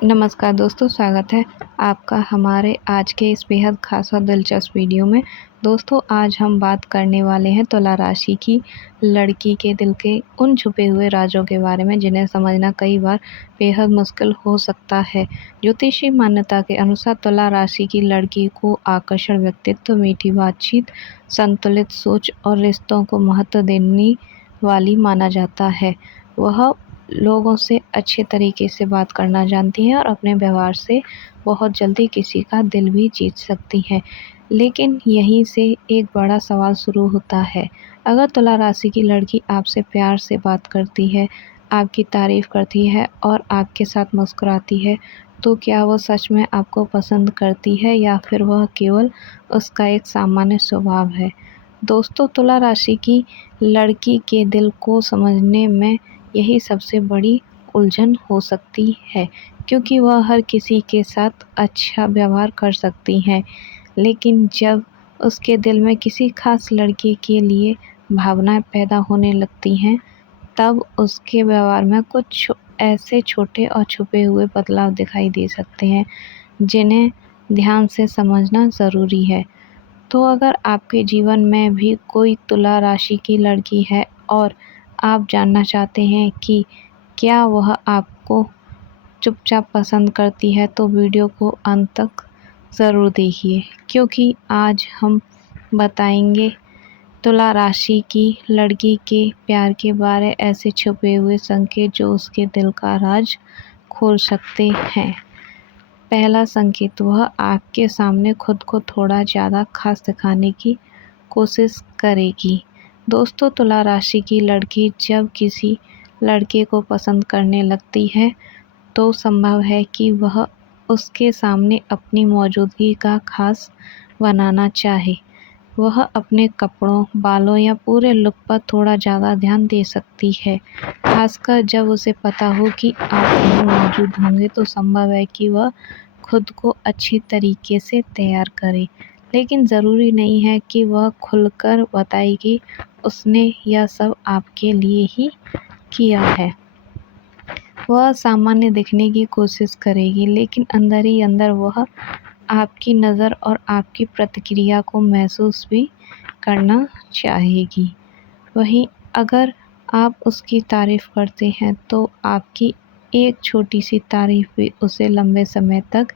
नमस्कार दोस्तों, स्वागत है आपका हमारे आज के इस बेहद ख़ास और दिलचस्प वीडियो में। दोस्तों, आज हम बात करने वाले हैं तुला राशि की लड़की के दिल के उन छुपे हुए राज़ों के बारे में जिन्हें समझना कई बार बेहद मुश्किल हो सकता है। ज्योतिषी मान्यता के अनुसार तुला राशि की लड़की को आकर्षण व्यक्तित्व, मीठी बातचीत, संतुलित सोच और रिश्तों को महत्व देने वाली माना जाता है। वह लोगों से अच्छे तरीके से बात करना जानती हैं और अपने व्यवहार से बहुत जल्दी किसी का दिल भी जीत सकती हैं। लेकिन यहीं से एक बड़ा सवाल शुरू होता है। अगर तुला राशि की लड़की आपसे प्यार से बात करती है, आपकी तारीफ़ करती है और आपके साथ मुस्कुराती है, तो क्या वह सच में आपको पसंद करती है या फिर वह केवल उसका एक सामान्य स्वभाव है? दोस्तों, तुला राशि की लड़की के दिल को समझने में यही सबसे बड़ी उलझन हो सकती है, क्योंकि वह हर किसी के साथ अच्छा व्यवहार कर सकती हैं, लेकिन जब उसके दिल में किसी खास लड़के के लिए भावनाएं पैदा होने लगती हैं, तब उसके व्यवहार में कुछ ऐसे छोटे और छुपे हुए बदलाव दिखाई दे सकते हैं, जिन्हें ध्यान से समझना ज़रूरी है। तो अगर आपके जीवन में भी कोई तुला राशि की लड़की है और आप जानना चाहते हैं कि क्या वह आपको चुपचाप पसंद करती है, तो वीडियो को अंत तक ज़रूर देखिए, क्योंकि आज हम बताएंगे तुला राशि की लड़की के प्यार के बारे ऐसे छुपे हुए संकेत जो उसके दिल का राज खोल सकते हैं। पहला संकेत, वह आपके सामने खुद को थोड़ा ज़्यादा खास दिखाने की कोशिश करेगी। दोस्तों, तुला राशि की लड़की जब किसी लड़के को पसंद करने लगती है, तो संभव है कि वह उसके सामने अपनी मौजूदगी का खास बनाना चाहे। वह अपने कपड़ों, बालों या पूरे लुक पर थोड़ा ज़्यादा ध्यान दे सकती है, खासकर जब उसे पता हो कि आप वहाँ मौजूद होंगे। तो संभव है कि वह खुद को अच्छी तरीके से तैयार करे, लेकिन ज़रूरी नहीं है कि वह खुलकर बताए कि उसने यह सब आपके लिए ही किया है। वह सामान्य दिखने की कोशिश करेगी, लेकिन अंदर ही अंदर वह आपकी नज़र और आपकी प्रतिक्रिया को महसूस भी करना चाहेगी। वहीं अगर आप उसकी तारीफ़ करते हैं, तो आपकी एक छोटी सी तारीफ़ भी उसे लंबे समय तक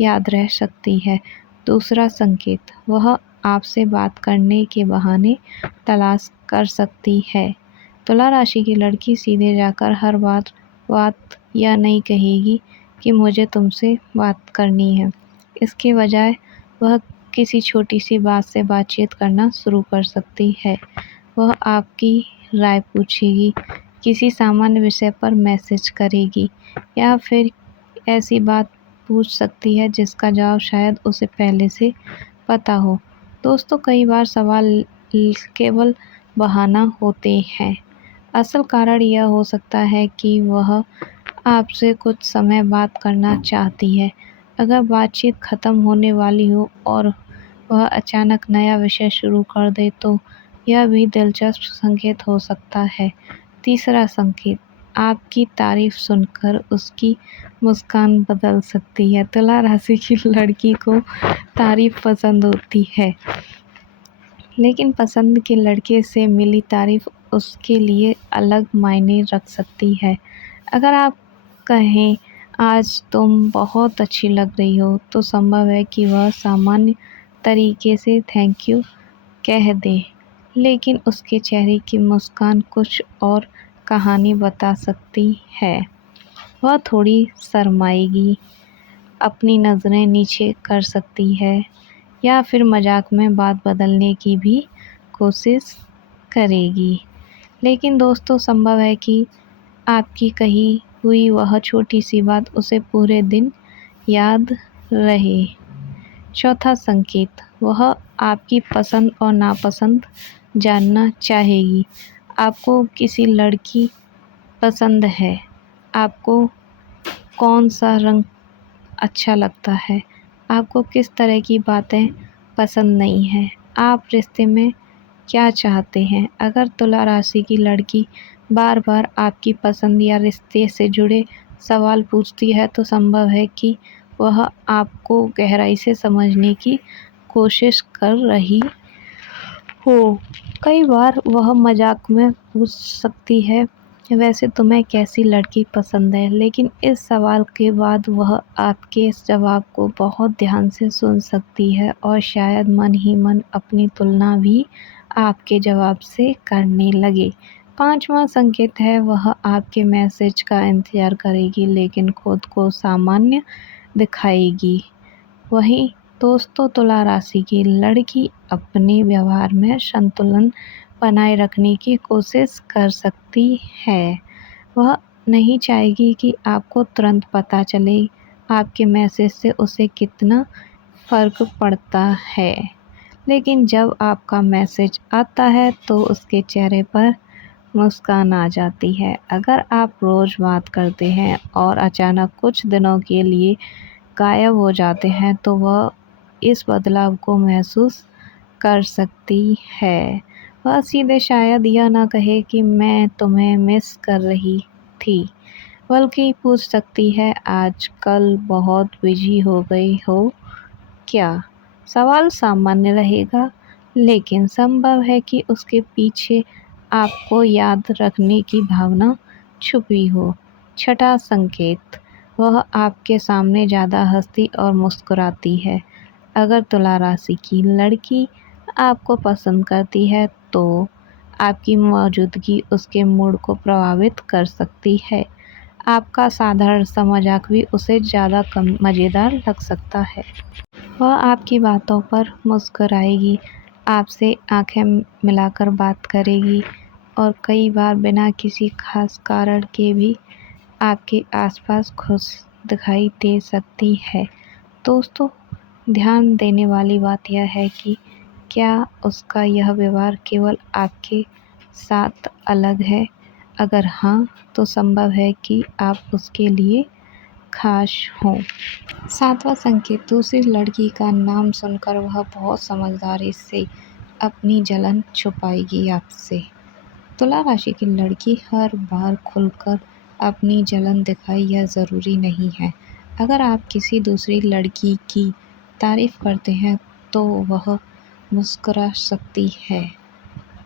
याद रह सकती है। दूसरा संकेत, वह आपसे बात करने के बहाने तलाश कर सकती है। तुला राशि की लड़की सीधे जाकर हर बात यह नहीं कहेगी कि मुझे तुमसे बात करनी है। इसके बजाय वह किसी छोटी सी बात से बातचीत करना शुरू कर सकती है। वह आपकी राय पूछेगी, किसी सामान्य विषय पर मैसेज करेगी या फिर ऐसी बात पूछ सकती है जिसका जवाब शायद उसे पहले से पता हो। दोस्तों, कई बार सवाल केवल बहाना होते हैं। असल कारण यह हो सकता है कि वह आपसे कुछ समय बात करना चाहती है। अगर बातचीत ख़त्म होने वाली हो और वह अचानक नया विषय शुरू कर दे, तो यह भी दिलचस्प संकेत हो सकता है। तीसरा संकेत, आपकी तारीफ़ सुनकर उसकी मुस्कान बदल सकती है। तुला राशि की लड़की को तारीफ़ पसंद होती है, लेकिन पसंद के लड़के से मिली तारीफ़ उसके लिए अलग मायने रख सकती है। अगर आप कहें, आज तुम बहुत अच्छी लग रही हो, तो संभव है कि वह सामान्य तरीके से थैंक यू कह दे, लेकिन उसके चेहरे की मुस्कान कुछ और कहानी बता सकती है। वह थोड़ी शर्माएगी, अपनी नज़रें नीचे कर सकती है या फिर मजाक में बात बदलने की भी कोशिश करेगी। लेकिन दोस्तों, संभव है कि आपकी कही हुई वह छोटी सी बात उसे पूरे दिन याद रहे। चौथा संकेत, वह आपकी पसंद और नापसंद जानना चाहेगी। आपको किसी लड़की पसंद है, आपको कौन सा रंग अच्छा लगता है, आपको किस तरह की बातें पसंद नहीं हैं, आप रिश्ते में क्या चाहते हैं। अगर तुला राशि की लड़की बार बार आपकी पसंद या रिश्ते से जुड़े सवाल पूछती है तो संभव है कि वह आपको गहराई से समझने की कोशिश कर रही हो। कई बार वह मजाक में पूछ सकती है, वैसे तुम्हें कैसी लड़की पसंद है? लेकिन इस सवाल के बाद वह आपके इस जवाब को बहुत ध्यान से सुन सकती है और शायद मन ही मन अपनी तुलना भी आपके जवाब से करने लगे। पांचवा संकेत है, वह आपके मैसेज का इंतजार करेगी लेकिन खुद को सामान्य दिखाएगी। वहीं दोस्तों, तुला राशि की लड़की अपने व्यवहार में संतुलन बनाए रखने की कोशिश कर सकती है। वह नहीं चाहेगी कि आपको तुरंत पता चले आपके मैसेज से उसे कितना फ़र्क पड़ता है। लेकिन जब आपका मैसेज आता है तो उसके चेहरे पर मुस्कान आ जाती है। अगर आप रोज़ बात करते हैं और अचानक कुछ दिनों के लिए गायब हो जाते हैं तो वह इस बदलाव को महसूस कर सकती है। वह सीधे शायद यह ना कहे कि मैं तुम्हें मिस कर रही थी, बल्कि पूछ सकती है, आजकल बहुत बिजी हो गई हो क्या? सवाल सामान्य रहेगा, लेकिन संभव है कि उसके पीछे आपको याद रखने की भावना छुपी हो। छठा संकेत, वह आपके सामने ज़्यादा हंसती और मुस्कुराती है। अगर तुला राशि की लड़की आपको पसंद करती है तो आपकी मौजूदगी उसके मूड को प्रभावित कर सकती है। आपका साधारण सा मजाक भी उसे ज़्यादा कम मज़ेदार लग सकता है। वह आपकी बातों पर मुस्कुराएगी, आपसे आंखें मिलाकर बात करेगी और कई बार बिना किसी खास कारण के भी आपके आसपास खुश दिखाई दे सकती है। दोस्तों, ध्यान देने वाली बात यह है कि क्या उसका यह व्यवहार केवल आपके साथ अलग है? अगर हाँ, तो संभव है कि आप उसके लिए खास हों। सातवां संकेत, दूसरी लड़की का नाम सुनकर वह बहुत समझदारी से अपनी जलन छुपाएगी आपसे। तुला राशि की लड़की हर बार खुलकर अपनी जलन दिखाए यह ज़रूरी नहीं है। अगर आप किसी दूसरी लड़की की तारीफ करते हैं तो वह मुस्कुरा सकती है,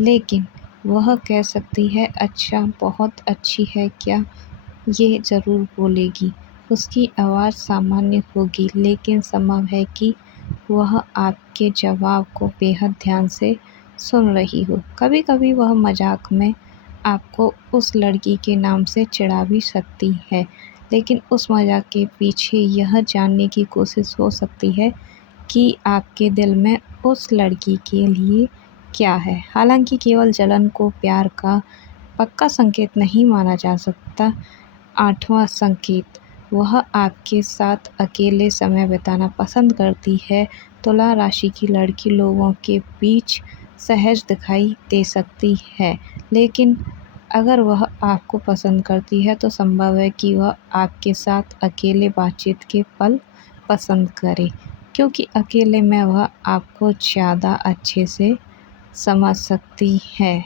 लेकिन वह कह सकती है, अच्छा, बहुत अच्छी है क्या? ये ज़रूर बोलेगी। उसकी आवाज़ सामान्य होगी, लेकिन संभव है कि वह आपके जवाब को बेहद ध्यान से सुन रही हो। कभी-कभी वह मजाक में आपको उस लड़की के नाम से चिढ़ा भी सकती है, लेकिन उस मजाक के पीछे यह जानने की कोशिश हो सकती है कि आपके दिल में उस लड़की के लिए क्या है। हालांकि केवल जलन को प्यार का पक्का संकेत नहीं माना जा सकता। आठवां संकेत, वह आपके साथ अकेले समय बिताना पसंद करती है। तुला राशि की लड़की लोगों के बीच सहज दिखाई दे सकती है, लेकिन अगर वह आपको पसंद करती है तो संभव है कि वह आपके साथ अकेले बातचीत के पल पसंद करे, क्योंकि अकेले में वह आपको ज़्यादा अच्छे से समझ सकती है।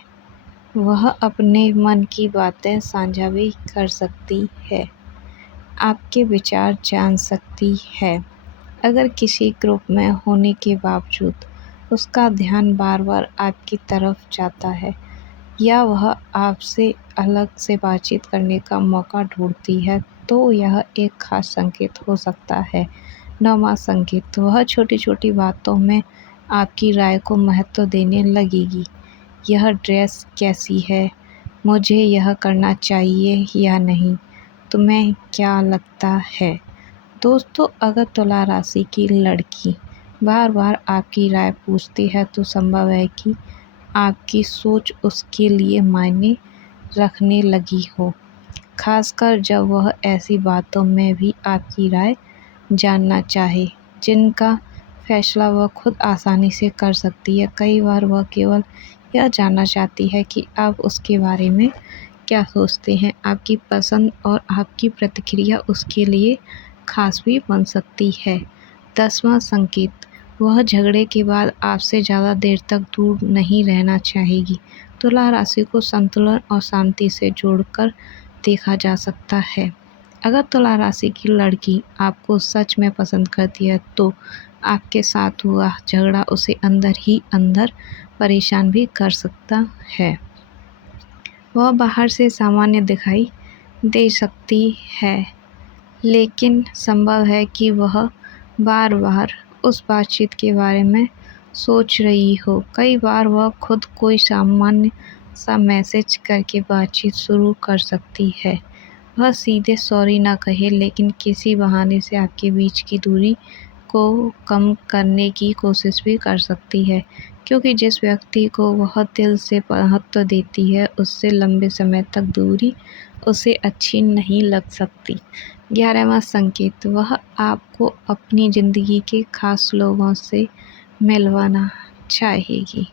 वह अपने मन की बातें साझा भी कर सकती है, आपके विचार जान सकती है। अगर किसी ग्रुप में होने के बावजूद उसका ध्यान बार बार आपकी तरफ जाता है या वह आपसे अलग से बातचीत करने का मौका ढूंढती है तो यह एक खास संकेत हो सकता है। नौवां संकेत, वह छोटी छोटी बातों में आपकी राय को महत्व देने लगेगी। यह ड्रेस कैसी है? मुझे यह करना चाहिए या नहीं? तुम्हें क्या लगता है? दोस्तों, अगर तुला राशि की लड़की बार बार आपकी राय पूछती है तो संभव है कि आपकी सोच उसके लिए मायने रखने लगी हो, खासकर जब वह ऐसी बातों में भी आपकी राय जानना चाहे जिनका फैसला वह खुद आसानी से कर सकती है। कई बार वह केवल यह जानना चाहती है कि आप उसके बारे में क्या सोचते हैं। आपकी पसंद और आपकी प्रतिक्रिया उसके लिए खास भी बन सकती है। 10वां संकेत, वह झगड़े के बाद आपसे ज़्यादा देर तक दूर नहीं रहना चाहेगी। तुला राशि को संतुलन और शांति से जोड़कर देखा जा सकता है। अगर तुला राशि की लड़की आपको सच में पसंद करती है तो आपके साथ हुआ झगड़ा उसे अंदर ही अंदर परेशान भी कर सकता है। वह बाहर से सामान्य दिखाई दे सकती है, लेकिन संभव है कि वह बार बार उस बातचीत के बारे में सोच रही हो। कई बार वह खुद कोई सामान्य सा मैसेज करके बातचीत शुरू कर सकती है। वह सीधे सॉरी ना कहे, लेकिन किसी बहाने से आपके बीच की दूरी को कम करने की कोशिश भी कर सकती है, क्योंकि जिस व्यक्ति को वह दिल से महत्व देती है उससे लंबे समय तक दूरी उसे अच्छी नहीं लग सकती। 11वां संकेत, वह आपको अपनी ज़िंदगी के खास लोगों से मिलवाना चाहेगी।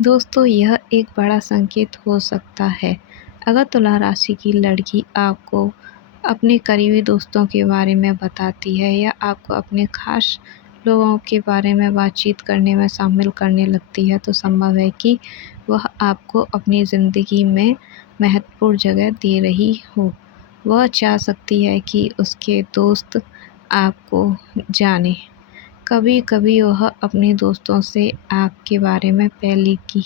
दोस्तों, यह एक बड़ा संकेत हो सकता है। अगर तुला राशि की लड़की आपको अपने करीबी दोस्तों के बारे में बताती है या आपको अपने खास लोगों के बारे में बातचीत करने में शामिल करने लगती है, तो संभव है कि वह आपको अपनी ज़िंदगी में महत्वपूर्ण जगह दे रही हो। वह चाह सकती है कि उसके दोस्त आपको जाने। कभी कभी वह अपने दोस्तों से आपके बारे में पहले की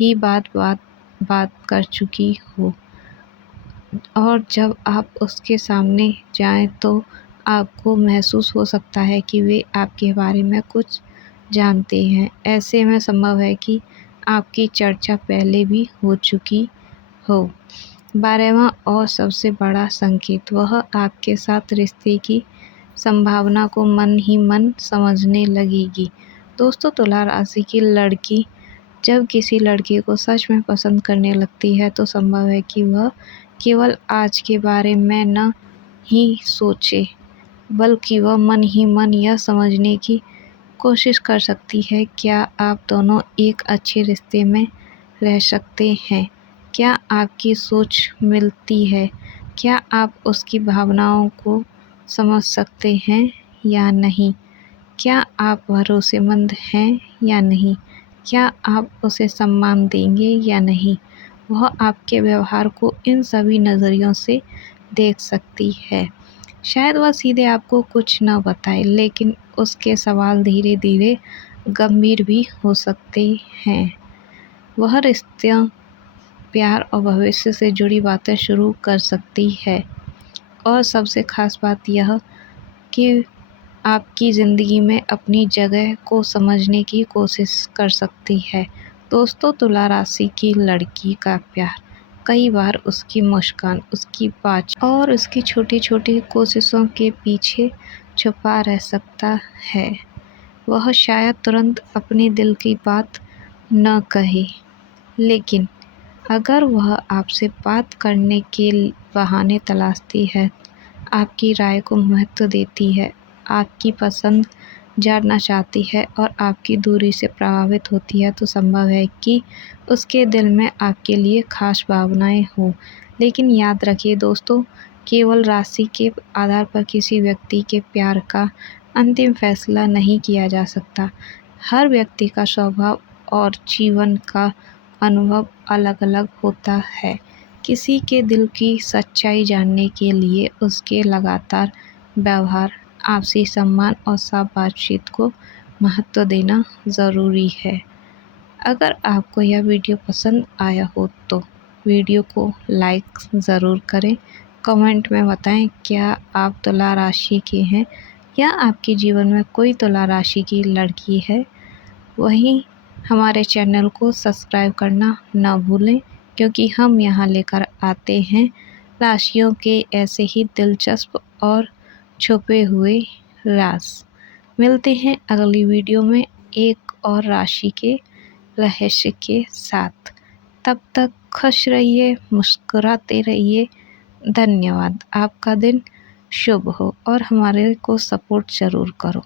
ही बात कर चुकी हो, और जब आप उसके सामने जाएं तो आपको महसूस हो सकता है कि वे आपके बारे में कुछ जानते हैं। ऐसे में संभव है कि आपकी चर्चा पहले भी हो चुकी हो। 12वां और सबसे बड़ा संकेत, वह आपके साथ रिश्ते की संभावना को मन ही मन समझने लगेगी। दोस्तों, तुला राशि की लड़की जब किसी लड़के को सच में पसंद करने लगती है तो संभव है कि वह केवल आज के बारे में न ही सोचे, बल्कि वह मन ही मन यह समझने की कोशिश कर सकती है, क्या आप दोनों एक अच्छे रिश्ते में रह सकते हैं? क्या आपकी सोच मिलती है? क्या आप उसकी भावनाओं को समझ सकते हैं या नहीं? क्या आप भरोसेमंद हैं या नहीं? क्या आप उसे सम्मान देंगे या नहीं? वह आपके व्यवहार को इन सभी नज़रियों से देख सकती है। शायद वह सीधे आपको कुछ न बताए, लेकिन उसके सवाल धीरे धीरे गंभीर भी हो सकते हैं। वह रिश्तों, प्यार और भविष्य से जुड़ी बातें शुरू कर सकती है, और सबसे खास बात यह कि आपकी ज़िंदगी में अपनी जगह को समझने की कोशिश कर सकती है। दोस्तों, तुला राशि की लड़की का प्यार कई बार उसकी मुस्कान, उसकी बातचीत और उसकी छोटी छोटी कोशिशों के पीछे छुपा रह सकता है। वह शायद तुरंत अपने दिल की बात न कहे, लेकिन अगर वह आपसे बात करने के बहाने तलाशती है, आपकी राय को महत्व देती है, आपकी पसंद जानना चाहती है और आपकी दूरी से प्रभावित होती है, तो संभव है कि उसके दिल में आपके लिए खास भावनाएं हों। लेकिन याद रखिए दोस्तों, केवल राशि के आधार पर किसी व्यक्ति के प्यार का अंतिम फैसला नहीं किया जा सकता। हर व्यक्ति का स्वभाव और जीवन का अनुभव अलग अलग होता है। किसी के दिल की सच्चाई जानने के लिए उसके लगातार व्यवहार, आपसी सम्मान और साफ बातचीत को महत्व देना ज़रूरी है। अगर आपको यह वीडियो पसंद आया हो तो वीडियो को लाइक ज़रूर करें। कमेंट में बताएं क्या आप तुला राशि के हैं या आपके जीवन में कोई तुला राशि की लड़की है। वहीं हमारे चैनल को सब्सक्राइब करना ना भूलें, क्योंकि हम यहाँ लेकर आते हैं राशियों के ऐसे ही दिलचस्प और छुपे हुए राज। मिलते हैं अगली वीडियो में एक और राशि के रहस्य के साथ। तब तक खुश रहिए, मुस्कुराते रहिए। धन्यवाद। आपका दिन शुभ हो और हमारे को सपोर्ट ज़रूर करो।